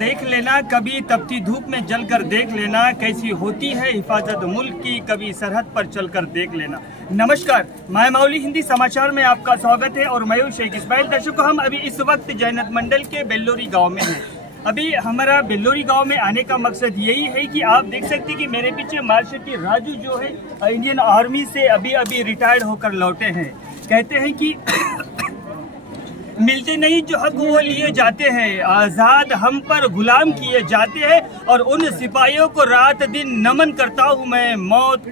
देख लेना, कभी तपती धूप में जलकर देख लेना, कैसी होती है हिफाजत मुल्क की, कभी सरहद पर चलकर देख लेना। नमस्कार, मैं मौली हिंदी समाचार में आपका स्वागत है और मैं हूं शेख इस्माइल। दर्शकों, हम अभी इस वक्त जैनत मंडल के बेल्लोरी गांव में हैं। अभी हमारा बेल्लोरी गांव में आने का मकसद यही है कि आप देख सकते हैं कि मेरे पीछे मार्शल राजू जो है इंडियन आर्मी से अभी रिटायर्ड होकर लौटे हैं। कहते हैं कि मिलते नहीं जो हक वो लिए जाते हैं, आज़ाद हम पर गुलाम किए जाते हैं और उन सिपाहियों को रात दिन नमन करता हूँ मैं, मौत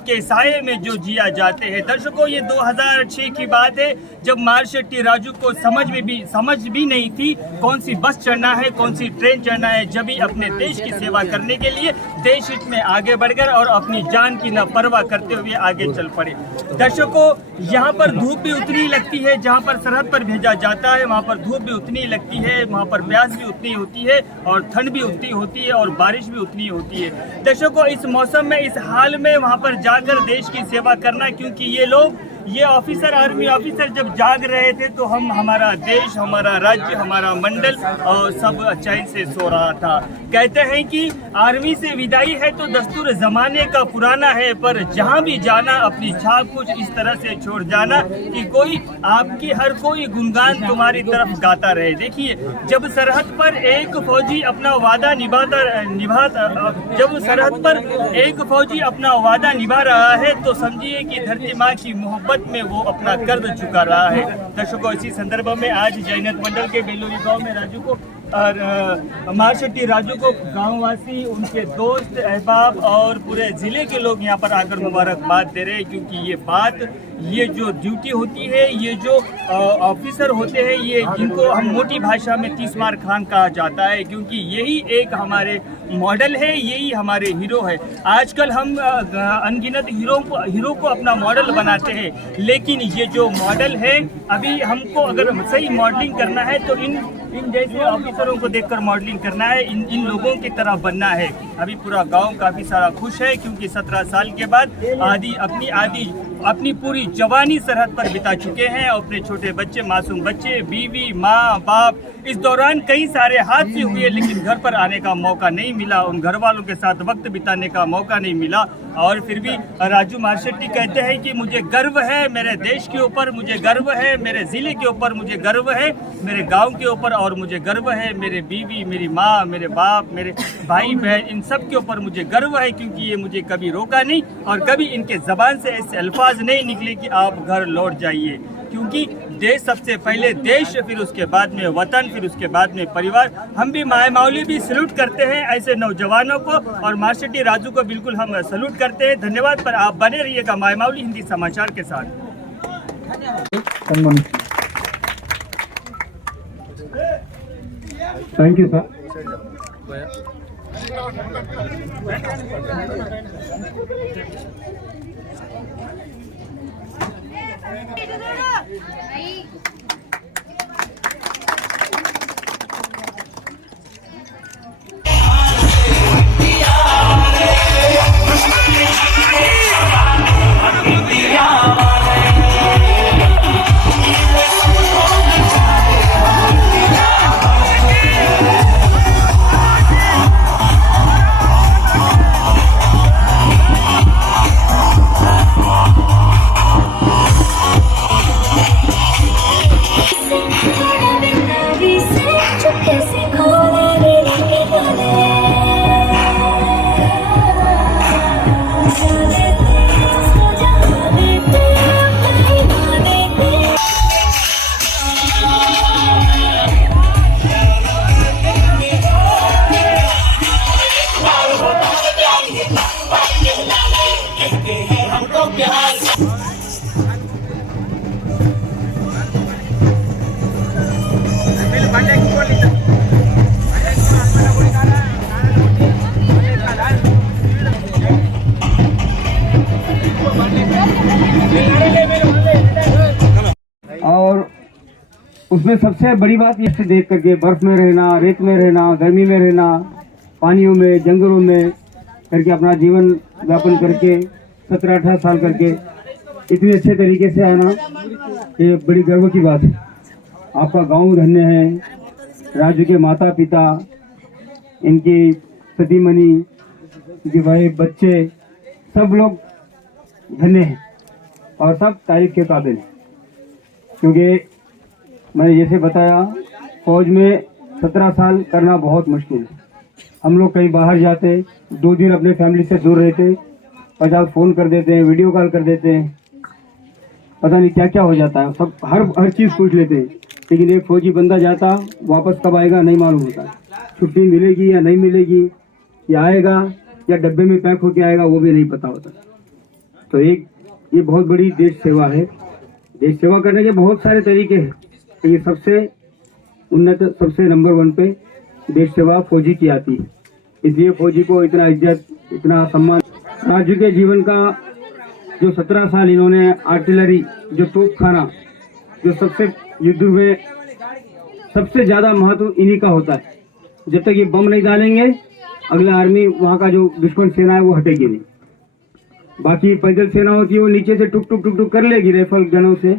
के साये में जो जिया जाते हैं। दर्शकों, ये 2006 की बात है जब मार्शल राजू को समझ भी नहीं थी कौन सी बस चढ़ना है, कौन सी ट्रेन चढ़ना है, जब भी अपने देश की सेवा करने के लिए देश हित में आगे बढ़कर और अपनी जान की न परवाह करते हुए आगे चल पड़े। दर्शकों, यहाँ पर धूप भी उतनी लगती है, जहाँ पर सरहद पर भेजा जाता है वहाँ पर धूप भी उतनी लगती है, वहाँ पर प्यास भी उतनी होती है और ठंड भी उतनी होती है और बारिश भी उतनी होती है। दर्शकों, इस मौसम में, इस हाल में वहाँ पर जाकर देश की सेवा करना, क्योंकि ये ऑफिसर, आर्मी ऑफिसर जब जाग रहे थे तो हमारा देश, हमारा राज्य, हमारा मंडल और सब चैन से सो रहा था। कहते हैं कि आर्मी से विदाई है तो दस्तूर जमाने का पुराना है, पर जहां भी जाना अपनी छाप कुछ इस तरह से छोड़ जाना कि कोई आपकी हर कोई गुणगान तुम्हारी तरफ गाता रहे। देखिए, जब सरहद पर एक फौजी अपना वादा निभा रहा है तो समझिए कि धरती माँ की मोहब्बत में वो अपना कर्ज चुका रहा है। दर्शकों, इसी संदर्भ में आज जैनत मंडल के बेल्लोरी गांव में राजू को और मार्शल राजू को गांववासी, उनके दोस्त, अहबाब और पूरे जिले के लोग यहाँ पर आकर मुबारकबाद दे रहे हैं, क्योंकि ये जो ड्यूटी होती है, ये जो ऑफिसर होते हैं, ये जिनको हम मोटी भाषा में 30 मार खान कहा जाता है, क्योंकि यही एक हमारे मॉडल है, यही हमारे हीरो है। आजकल हम अनगिनत हीरो को अपना मॉडल बनाते हैं, लेकिन ये जो मॉडल है, अभी हमको अगर सही मॉडलिंग करना है तो इन जैसे ऑफिसरों को देखकर मॉडलिंग करना है, इन लोगों की तरह बनना है। अभी पूरा गांव काफी सारा खुश है, क्योंकि 17 साल के बाद अपनी पूरी जवानी सरहद पर बिता चुके हैं। अपने छोटे बच्चे, मासूम बच्चे, बीवी, माँ बाप, इस दौरान कई सारे हादसे हुए, लेकिन घर पर आने का मौका नहीं मिला, उन घर वालों के साथ वक्त बिताने का मौका नहीं मिला। और फिर भी राजू मार्शल कहते हैं कि मुझे गर्व है मेरे देश के ऊपर, मुझे गर्व है मेरे जिले के ऊपर, मुझे गर्व है मेरे गांव के ऊपर, और मुझे गर्व है मेरे बीवी, मेरी माँ, मेरे बाप, मेरे भाई बहन, इन सब के ऊपर मुझे गर्व है, क्योंकि ये मुझे कभी रोका नहीं और कभी इनके जबान से ऐसे अल्फाज नहीं निकले कि आप घर लौट जाइए। क्योंकि देश सबसे पहले, देश, फिर उसके बाद में वतन, फिर उसके बाद में परिवार। हम भी माय मौली भी सैल्यूट करते हैं ऐसे नौजवानों को, और मार्शल राजू को बिल्कुल हम सैल्यूट करते हैं। धन्यवाद। पर आप बने रहिएगा माय मौली हिंदी समाचार के साथ। Thank you sir. और उसमें सबसे बड़ी बात ये देख करके बर्फ में रहना, रेत में रहना, गर्मी में रहना, पानियों में, जंगलों में करके अपना जीवन व्यापन करके 17-18 साल करके इतने अच्छे तरीके से आना, ये बड़ी गर्व की बात है। आपका गांव धन्य है, राजू के माता पिता, इनकी सतीमणि, इनकी वाइफ, बच्चे, सब लोग धन्य हैं और सब तारीफ के काबिल हैं। क्योंकि मैंने जैसे बताया, फौज में 17 साल करना बहुत मुश्किल है। हम लोग कहीं बाहर जाते, 2 दिन अपने फैमिली से दूर रहते, 50 फ़ोन कर देते हैं, वीडियो कॉल कर देते हैं, पता नहीं क्या क्या हो जाता है, सब हर चीज़ पूछ लेते हैं। लेकिन एक फौजी बंदा जाता, वापस कब आएगा नहीं मालूम होता, छुट्टी मिलेगी या नहीं मिलेगी, या आएगा या डब्बे में पैक होके आएगा, वो भी नहीं पता होता। तो ये बहुत बड़ी देश सेवा है। देश सेवा करने के बहुत सारे तरीके हैं, ये सबसे उन्नत, सबसे नंबर 1 पे देश सेवा फौजी की आती है। इसलिए फौजी को इतना इज्जत, इतना सम्मान। राजू के जीवन का जो 17 साल इन्होंने आर्टिलरी, जो तोप खाना, जो सबसे युद्ध में सबसे ज्यादा महत्व इन्हीं का होता है। जब तक ये बम नहीं डालेंगे, अगला आर्मी, वहाँ का जो दुश्मन सेना है वो हटेगी नहीं। बाकी पैदल सेना होती है, वो नीचे से टुक टुक टुक टुक कर लेगी राइफल गनों से,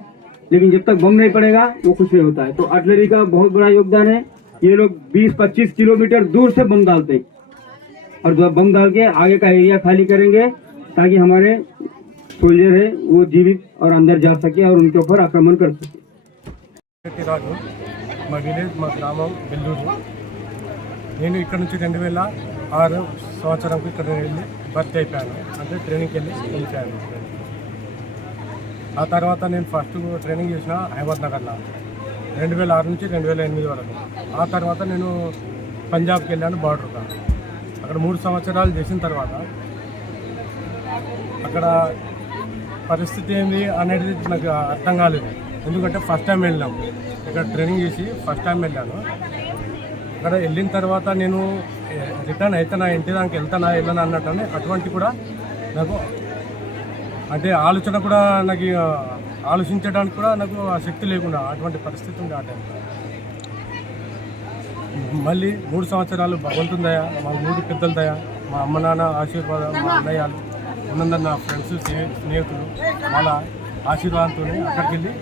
लेकिन जब तक बम नहीं पड़ेगा वो कुछ नहीं होता है। तो आर्टिलरी का बहुत बड़ा योगदान है। ये लोग 20-25 किलोमीटर दूर से बम डालते हैं और जब बम डाल के आगे का एरिया खाली करेंगे ताकि हमारे सोल्जर है वो जीवित और अंदर जा सके और उनके ऊपर आक्रमण कर सके। రాజు మా విలేజ్, మా గ్రామం బెల్లూరు. నేను ఇక్కడ నుంచి 2006 సంవత్సరంకి ఇక్కడ వెళ్ళి భర్తీ అయిపోయాను, అంటే ట్రైనింగ్కి వెళ్ళిపోయాను. ఆ తర్వాత నేను ఫస్ట్ ట్రైనింగ్ చేసిన అహ్మద్ నగర్లో 2006 నుంచి 2008 వరకు. ఆ తర్వాత నేను పంజాబ్కి వెళ్ళాను బార్డర్గా. అక్కడ 3 సంవత్సరాలు చేసిన తర్వాత అక్కడ పరిస్థితి ఏంటి అనేది నాకు అర్థం కాలేదు. ఎందుకంటే ఫస్ట్ టైం వెళ్ళాము, ఇక్కడ ట్రైనింగ్ చేసి ఫస్ట్ టైం వెళ్ళాను. అక్కడ వెళ్ళిన తర్వాత నేను రిటర్న్ అవుతానా, ఇంటి దానికి వెళ్తానా వెళ్ళనా అన్నట్టు అటువంటి కూడా నాకు అంటే ఆలోచన కూడా నాకు ఆలోచించడానికి కూడా నాకు ఆ శక్తి లేకుండా అటువంటి పరిస్థితి ఉంది ఆ టైంలో. మళ్ళీ 3 సంవత్సరాలు భగవంతుని దయ, మా 3 పెద్దల దయ, మా అమ్మ నాన్న ఆశీర్వాదం, మా అన్నయ్యలు, ఉన్నందరు నా ఫ్రెండ్స్, స్నేహితులు, వాళ్ళ ఆశీర్వాదంతో అక్కడికి వెళ్ళి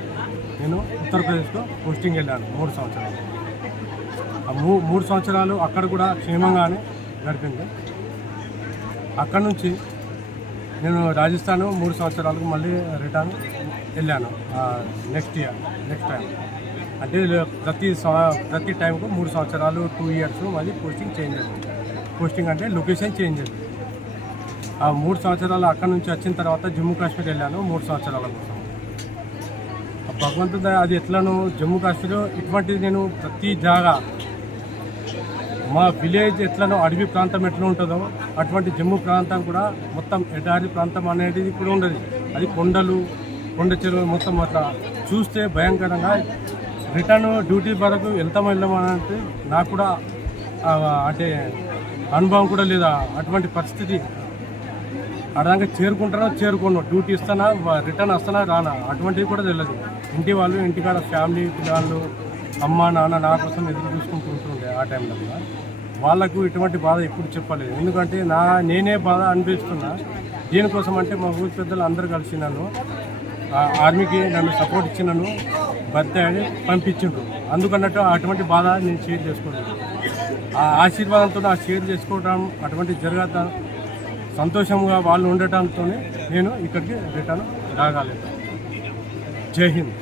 నేను ఉత్తరప్రదేశ్లో పోస్టింగ్ వెళ్ళాను 3 సంవత్సరాలు. ఆ 3 సంవత్సరాలు అక్కడ కూడా క్షేమంగానే గడిపింది. అక్కడ నుంచి నేను రాజస్థాన్ 3 సంవత్సరాలకు మళ్ళీ రిటర్న్ వెళ్ళాను నెక్స్ట్ టైం. అంటే ప్రతి టైంకు 3 సంవత్సరాలు 2 ఇయర్స్ మళ్ళీ పోస్టింగ్ చేంజ్ అయింది. పోస్టింగ్ అంటే లొకేషన్ చేంజ్ అయింది. ఆ 3 సంవత్సరాలు అక్కడ నుంచి వచ్చిన తర్వాత జమ్మూ కాశ్మీర్ వెళ్ళాను 3 సంవత్సరాల కోసం. భగవంతుడు అది ఎట్లను జమ్మూ కాశ్మీర్ ఇటువంటిది నేను ప్రతి జాగా, మా విలేజ్ ఎట్లనో అడవి ప్రాంతం ఎట్లా ఉంటుందో అటువంటి జమ్మూ ప్రాంతం కూడా మొత్తం ఎడారి ప్రాంతం అనేది కూడా ఉండదు. అది కొండలు, కొండ చెరువు మొత్తం అట్లా చూస్తే భయంకరంగా. రిటర్న్ డ్యూటీ వరకు వెళ్దామనంటే నాకు కూడా అంటే అనుభవం కూడా లేదా. అటువంటి పరిస్థితి అడగా చేరుకోను, డ్యూటీ ఇస్తానా, రిటర్న్ వస్తానా రానా, అటువంటిది కూడా తెలియదు. ఇంటి వాళ్ళు, ఇంటికాడ ఫ్యామిలీ, పిల్లలు, అమ్మ నాన్న నా కోసం ఎదురు చూసుకుంటూ ఉంటుండే. ఆ టైంలో కూడా వాళ్ళకు ఇటువంటి బాధ ఎప్పుడు చెప్పలేదు. ఎందుకంటే నేనే బాధ అనిపిస్తున్నా. దీనికోసం అంటే మా ఊరి పెద్దలు అందరూ కలిసి నన్ను ఆర్మీకి సపోర్ట్ ఇచ్చి నన్ను భర్తీ అని పంపించిండ్రు. అందుకన్నట్టు అటువంటి బాధ నేను షేర్ చేసుకుంటాను. ఆ ఆశీర్వాదంతో షేర్ చేసుకోవడం అటువంటి జరగత సంతోషంగా వాళ్ళు ఉండటంతో నేను ఇక్కడికి రిటర్న్ రాగలను. జై హింద్.